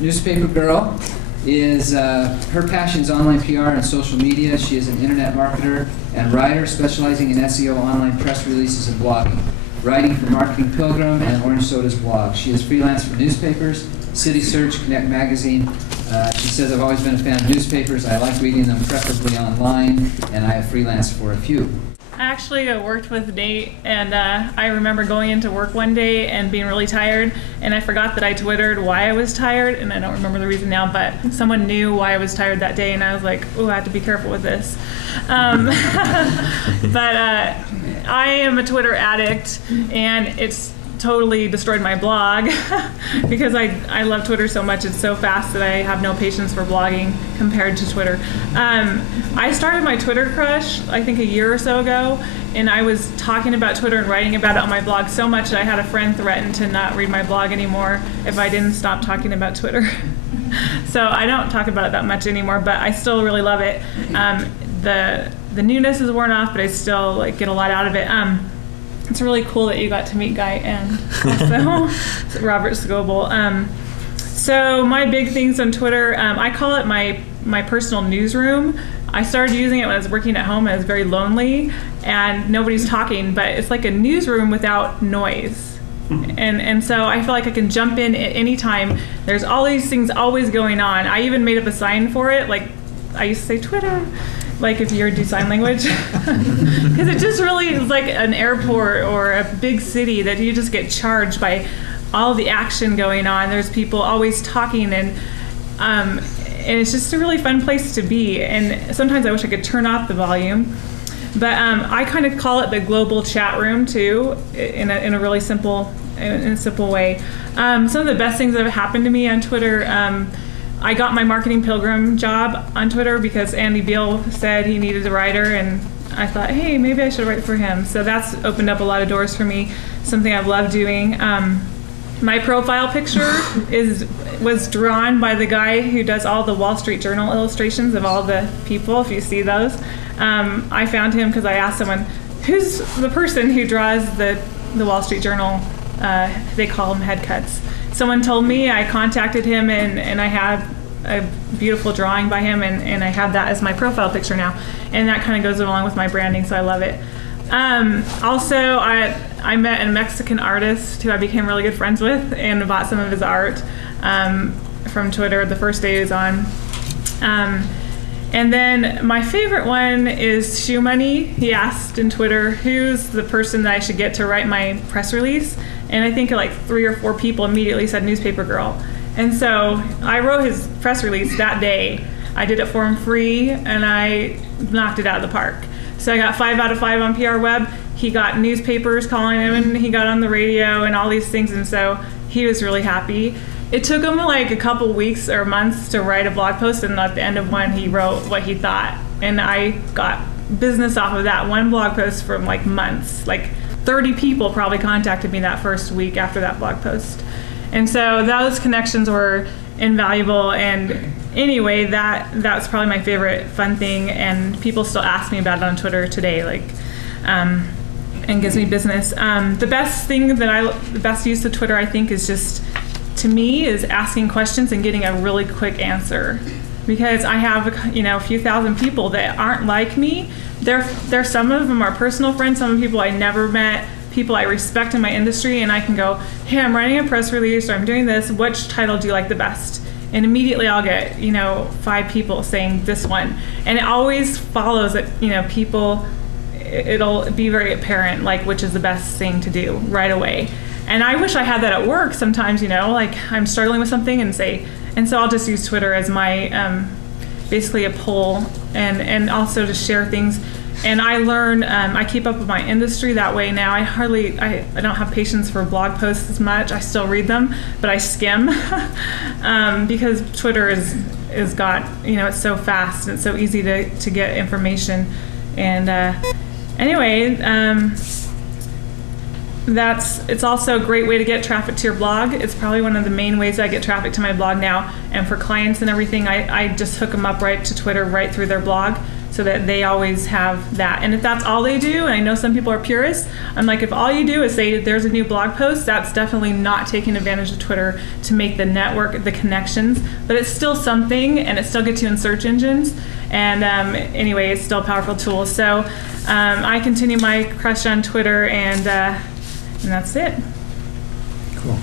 Newspaper Girl is, her passion is online PR and social media. She is an internet marketer and writer specializing in SEO, online press releases, and blogging. Writing for Marketing Pilgrim and Orange Soda's blog. She has freelanced for newspapers, City Search, Connect Magazine. She says, I've always been a fan of newspapers. I like reading them, preferably online, and I have freelanced for a few. I actually worked with Nate, and I remember going into work one day and being really tired, and I forgot that I Twittered why I was tired, and I don't remember the reason now, but someone knew why I was tired that day, and I was like, oh, I have to be careful with this. But I am a Twitter addict, and it's totally destroyed my blog because I love Twitter so much. It's so fast that I have no patience for blogging compared to Twitter. I started my Twitter crush, I think a year or so ago, and I was talking about Twitter and writing about it on my blog so much that I had a friend threaten to not read my blog anymore if I didn't stop talking about Twitter. So I don't talk about it that much anymore, but I still really love it. The newness is worn off, but I still get a lot out of it. It's really cool that you got to meet Guy and also Robert Scoble. So my big things on Twitter, I call it my personal newsroom. I started using it when I was working at home and I was very lonely and nobody's talking, but it's like a newsroom without noise. And so I feel like I can jump in at any time. There's all these things always going on. I even made up a sign for it. Like I used to say Twitter, like if you do sign language, because it just really is like an airport or a big city that you just get charged by all the action going on. There's people always talking, and it's just a really fun place to be. And sometimes I wish I could turn off the volume, but I kind of call it the global chat room too, in a really simple way. Some of the best things that have happened to me on Twitter. I got my Marketing Pilgrim job on Twitter because Andy Beal said he needed a writer, and I thought, hey, maybe I should write for him. So that's opened up a lot of doors for me, something I've loved doing. My profile picture was drawn by the guy who does all the Wall Street Journal illustrations of all the people, if you see those. I found him because I asked someone, who's the person who draws the Wall Street Journal? They call them head cuts. Someone told me, I contacted him, and I had a beautiful drawing by him, and I have that as my profile picture now. And that kind of goes along with my branding, so I love it. Also, I met a Mexican artist who I became really good friends with and bought some of his art from Twitter the first day he was on. And then my favorite one is Shoe Money. He asked in Twitter, who's the person that I should get to write my press release? And I think like 3 or 4 people immediately said Newspaper Girl. And so I wrote his press release that day. I did it for him free, and I knocked it out of the park. So I got 5 out of 5 on PR Web. He got newspapers calling him, and he got on the radio and all these things, and so he was really happy. It took him like a couple weeks or months to write a blog post, and at the end of one, he wrote what he thought. And I got business off of that one blog post for like months. Like 30 people probably contacted me that first week after that blog post. And so those connections were invaluable. And anyway, that's probably my favorite fun thing. And people still ask me about it on Twitter today, and gives me business. The best thing the best use of Twitter, I think, is just, to me, is asking questions and getting a really quick answer. Because I have a few thousand people that aren't like me. They're some of them are personal friends, some of people I never met, people I respect in my industry, and I can go, hey, I'm writing a press release, or I'm doing this, which title do you like the best? And immediately I'll get 5 people saying this one. And it always follows that people, it'll be very apparent which is the best thing to do right away. And I wish I had that at work sometimes, like I'm struggling with something and so I'll just use Twitter as my basically a poll and also to share things. And I learn, I keep up with my industry that way now. I don't have patience for blog posts as much. I still read them, but I skim because Twitter is got, it's so fast and it's so easy to get information. And anyway, it's also a great way to get traffic to your blog. It's probably one of the main ways I get traffic to my blog now. And for clients and everything, I just hook them up right to Twitter, right through their blog. so that they always have that. And if that's all they do, and I know some people are purists, I'm like, if all you do is say there's a new blog post, that's definitely not taking advantage of Twitter to make the network, the connections, but it's still something, and it still gets you in search engines. And anyway, it's still a powerful tool. So I continue my crush on Twitter, and that's it. Cool.